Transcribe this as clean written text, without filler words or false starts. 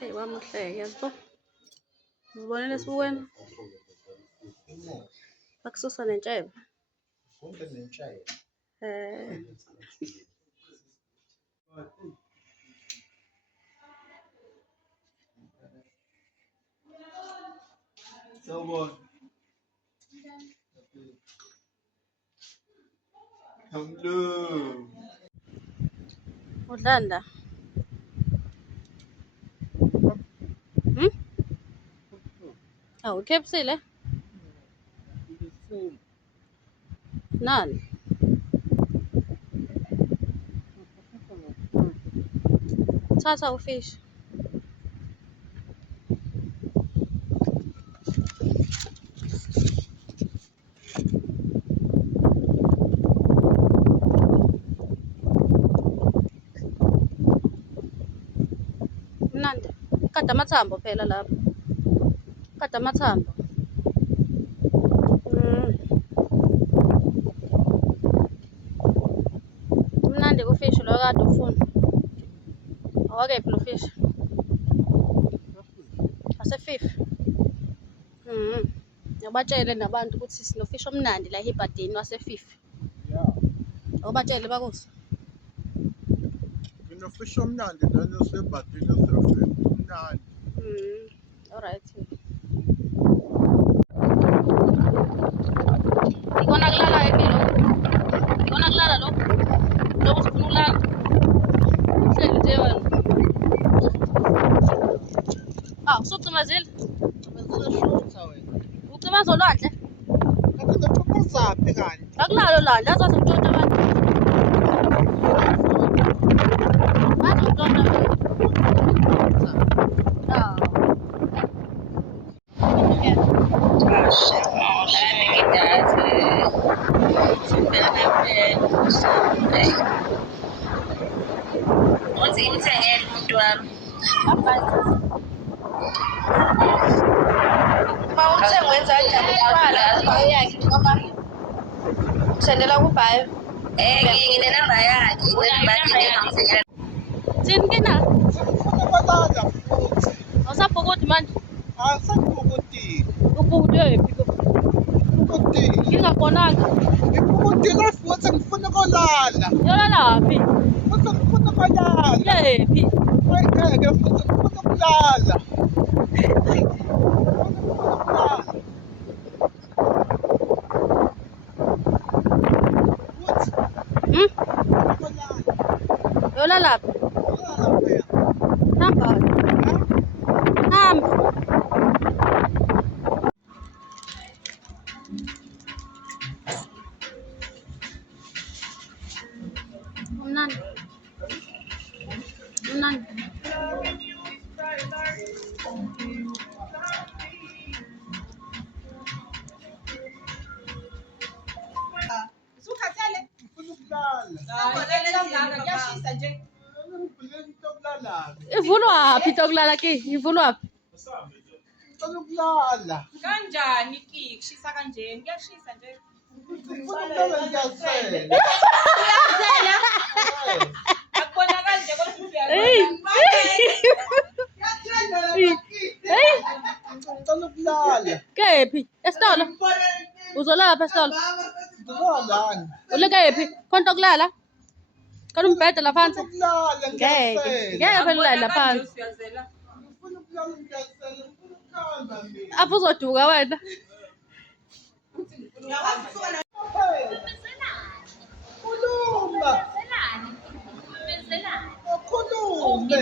Hey wami uhleke yazibo. Ngibonela esibukweni. Bakususa nentshebe. Konke nentshebe. Sawubona. Hello. Udlanda. Ukhepsile? Nani? Thatha ufish. Mnandi. Kade amathambo phela lapha. Kade amathambo. Mnandi kufish lo kade ufuna. Awakephi lo fish? Ase-5. Ubatshele nabantu ukuthi sinofish omnandi la eBhadeni wase-5. Yeah. Awubatshele bakuthi. Nginofish omnandi lana eseBhadeni omnandi. Alright. Ikona kulala empilo. Ikona kulala lo. Lo ufuna ulala. Uhleli nje wena. Usucimazile? Ucimaza olwandle? Uzaphi kanti? Akulalo olwandle, azothi ngitshonta abantu. Bathi ngitshonta abantu. Sendela kubhayo. Nginenamba yakhe. Thini kina? Sengifuna kwalala futhi. Awusabhukudi manje? Asengibhukudile. Ubhukudephi? Ngibhukudile. Ngingabonanga. Ngibhukudile futhi ngifuna kwalala. Yolalaphi? Futhi ngifuna kwalala. Yephi? Ngeke futhi ngifuna kulala. Yolalaphi? Hamba. Hamba. Mnandi. Mnandi. Usukhathele? Ngifuna ukulala. Kuyashisa nje. Ivulwaphi tokulala ki? Ivulwaphi? Ngifuna ukulala. Kanjani ki kushisa kanje? Kuyashisa nje. Ngifuna ukulala ngiyasela. Uyazela? Akubonakali nje kodwa Hey. Ngicela ukulala. Kephi? Esitolo? Uzolapha esitolo? Ngizolala. Ulekephi? Khona kulala? Khona umbhede la phansi? Ukulala ngiyasela. Ngeke phela ulala phansi. uyazela. Ngifuna ukulala ngiyasela. Ngifuna ukuhamba mina. Apho uzoduka wena. Khuluma. Khulume.